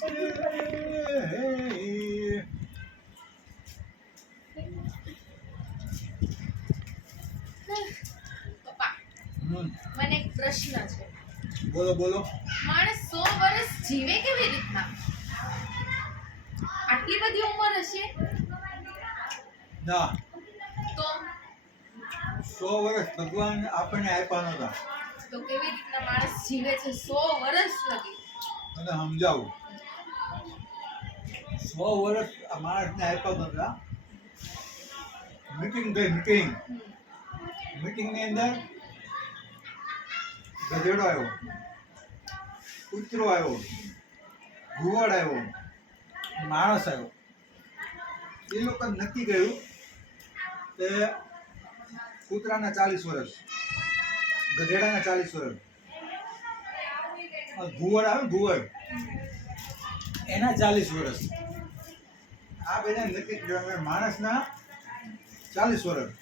પપ્પા મને એક પ્રશ્ન છે. બોલો બોલો. માણસ 100 વર્ષ જીવે કેવી રીતના? આટલી બધી ઉંમર હશે? ના, તો 100 વર્ષ ભગવાન આપણને આપ્યા નતા. તો કેવી રીતના માણસ જીવે છે 100 વર્ષ લગી? અને સમજાવું, 100 વર્ષ આ માણસને આપ્યા નતા. મીટિંગ થઈ, મીટિંગની અંદર ગધેડો આવ્યો, કૂતરો આવ્યો, ઘુવડ આવ્યો, માણસ આવ્યો. એ લોકો નક્કી કર્યું કે કૂતરાના 40 વર્ષ, ગધેડાના 40 વર્ષ, ઘુવડ આવે ને ઘુવડ એના 40 વર્ષ. આ બધા નક્કી કર્યું માણસના 40 વર્ષ.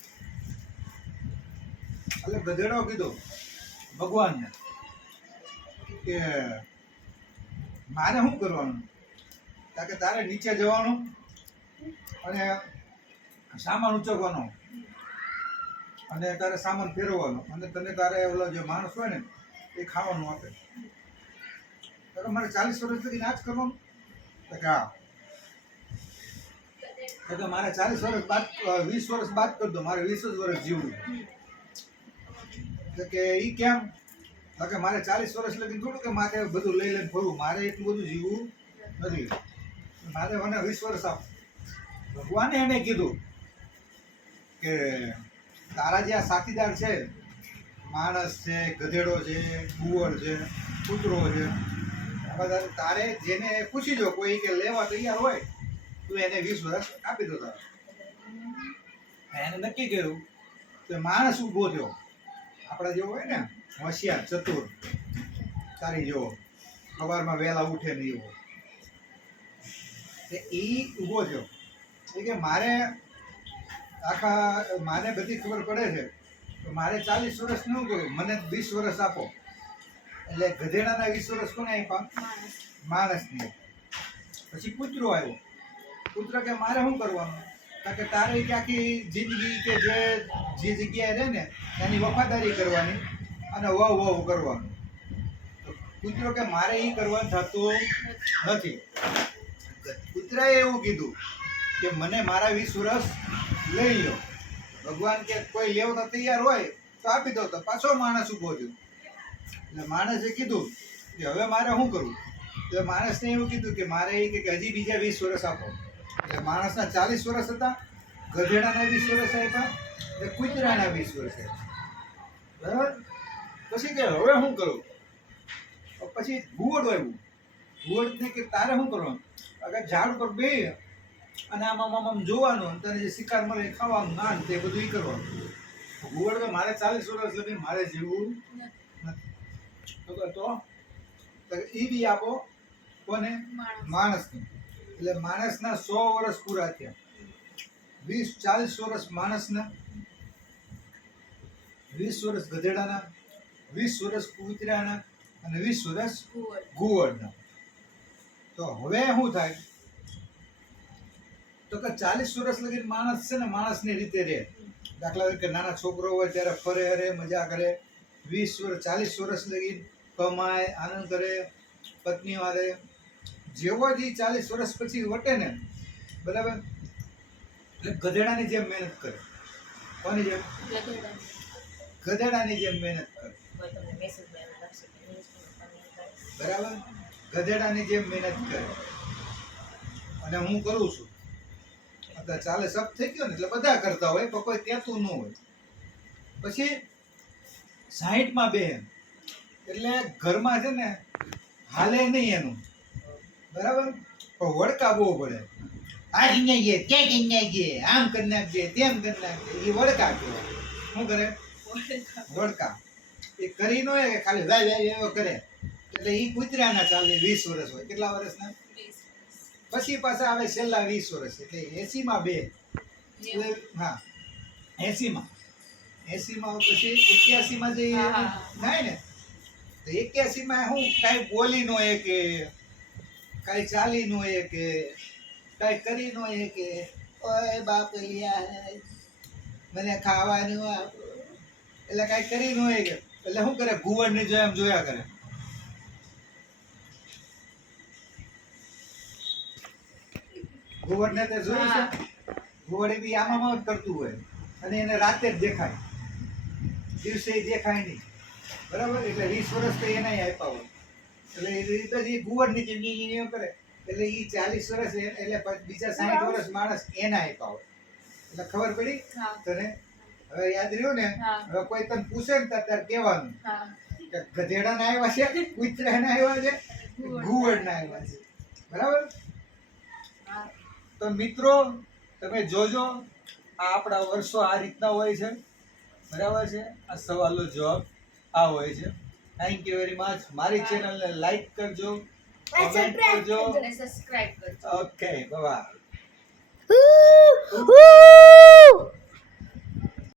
એટલે ગધેડો કીધો ભગવાનને કે મારે શું કરવાનું? કારણ કે તારે નીચે જવાનું અને સામાન ઉચકવાનો અને તારે સામાન ફેરવવાનો અને તને તારે ઓલો જે માણસ હોય ને એ ખાવાનું આપે. તારે મારે 40 વર્ષ લગી ના જ કરવાનું? તો કે હા. તો મારે 40 વર્ષ બાદ 20 વર્ષ બાદ કરી દો, મારે 20 જ વર્ષ જીવવું. તો કે એ કેમ? તો કે મારે 40 વર્ષ લગી થોડું કે મારે બધું લઈ લઈને ફરવું, મારે એટલું બધું જીવવું નથી, મારે મને 20 વર્ષ આપ. ભગવાને એને કીધું કે તારા જે આ સાથીદાર છે, માણસ છે, ગધેડો છે, ઘુવડ છે, કૂતરો છે, આ બધા તારે જેને પૂછી જો કોઈ કે લેવા તૈયાર હોય તો એને 20 વર્ષ આપી દો. તારે એને નક્કી કર્યું કે માણસ ઊભો થયો, આપણા જેવો હોય ને હોશિયાર ચતુર તારી જેવો, સવારમાં વહેલા ઉઠે ને એવો. એ ઊભો થયો એ કે મારે બધી ખબર પડે છે તો મારે 40 વર્ષ ન કરું, મને 20 વર્ષ આપો. એટલે ગધેડાના 20 વર્ષ કોને આપ્યા? માણસને. પછી કૂતરો આવ્યો. કૂતરો કે મારે શું કરવાનું? કારણ કે તારે કે આખી જિંદગી કે જે જગ્યાએ રહે ને એની વફાદારી કરવાની અને વહુ કરવાનું. તો કૂતરો કે મારે એ કરવાનું થતું નથી. કૂતરાએ એવું કીધું કે મને મારા 20 વર્ષ લઈ લો. ભગવાન કે કોઈ લેવા તૈયાર હોય તો આપી દો. તો પાછો માણસ ઊભો થયો. એટલે માણસે કીધું કે હવે મારે શું કરવું? એટલે માણસને એવું કીધું કે મારે કે હજી બીજા 20 વર્ષ આપો. એટલે માણસના 40 વર્ષ હતા, ગધેડાના 20 વર્ષ આપ્યા, એટલે કૂતરાના 20 વર્ષ આપ્યા. બરાબર? પછી કે હવે શું કરું? પછી ઘુવડ આવ્યું. ઘુવડને કે તારે શું કરવાનું? અગર ઝાડ ઉપર બે અને આમ જોવાનું, તને જે શિકાર મળે એ ખાવાનું, ના તે બધું ઈ કરવાનું. ઘુવડ કે મારે 40 વર્ષ લગી મારે જીવવું નથી. તો એ બી આપો કોને? માણસને. એટલે માણસના 100 વર્ષ પૂરા થયા. 40 વર્ષ માણસના, 20 વર્ષ ગધેડાના, 20 વર્ષ કૂતરાના અને 20 વર્ષ ઘુવડના. તો હવે શું થાય? તો કે 40 વર્ષ લગી માણસ છે ને માણસની રીતે રહે. દાખલા તરીકે નાના છોકરો હોય ત્યારે ફરે હરે મજા કરે. 20 વર્ષ 40 વર્ષ લગી કમાય, આનંદ કરે, પત્ની વારે. જેવો જ 40 વર્ષ પછી વટે ને, બરાબર, એટલે ગધેડાની જેમ મહેનત કરે. કોની જેમ? ગધેડાની જેમ મહેનત કરે. બરાબર, ગધેડાની જેમ મહેનત કરે. અને હું કરું છું અત્યારે ચાલે સબ થઈ ગયો ને એટલે બધા કરતા હોય પણ કોઈ કહેતું ન હોય. પછી 60માં બે એટલે ઘરમાં છે ને હાલે નહીં એનું, બરાબર, પણ વડકા બહુ પડે. આ કિન્યા ગયે, ક્યાં કિન્યા ગયે, આમ કરી નાખજે, તેમ કરી નાખજે, એ વડકા કહેવાય. શું કરે? વડકા. એ કરી ન હોય ખાલી વાય એવો કરે. એટલે એ કૂતરાના ચાલે 20 વર્ષ હોય. કેટલા વર્ષના? પછી પાછા આવે છેલ્લા 20 વર્ષ, એટલે 80માં બે. હા, 80માં પછી 81માં જે થાય ને, તો 81માં હું કાંઈ બોલી ન હોય કે કાંઈ ચાલી ન હોય કે કાંઈ કરી ન હોય કે ઓય બાપલિયા મને ખાવાનું આપો એટલે કાંઈ કરી ન હોય કે એટલે શું કરે ઘુવડની જો એમ જોયા કરે ઘુવડને તે જોયું છે ઘુવડ બી આમાં જ કરતું હોય અને એને રાતે જ દેખાય દિવસે દેખાય નહીં બરાબર એટલે 20 વર્ષ તો એના આપ્યા હોય એટલે એ રીતે જ ઘુવડની જિંદગી કરે એટલે એ 40 વર્ષ એટલે બીજા 60 વર્ષ માણસ એના આપ્યા હોય એટલે ખબર પડી તને હવે યાદ રહ્યું ને હવે કોઈ તને પૂછે ને ત્યારે કહેવાનું કે ગધેડાના આવ્યા છે કૂતરાના આવ્યા છે ઘુવડના આવ્યા છે બરાબર તો મિત્રો તમે જોજો આ આપણા વર્ષો આ રીતના હોય છે બરાબર છે આ સવાલનો જવાબ આ હોય છે થેન્ક યુ વેરી મચ મારી ચેનલને લાઈક કરજો કમેન્ટ કરજો અને સબસ્ક્રાઇબ કરજો ઓકે બાય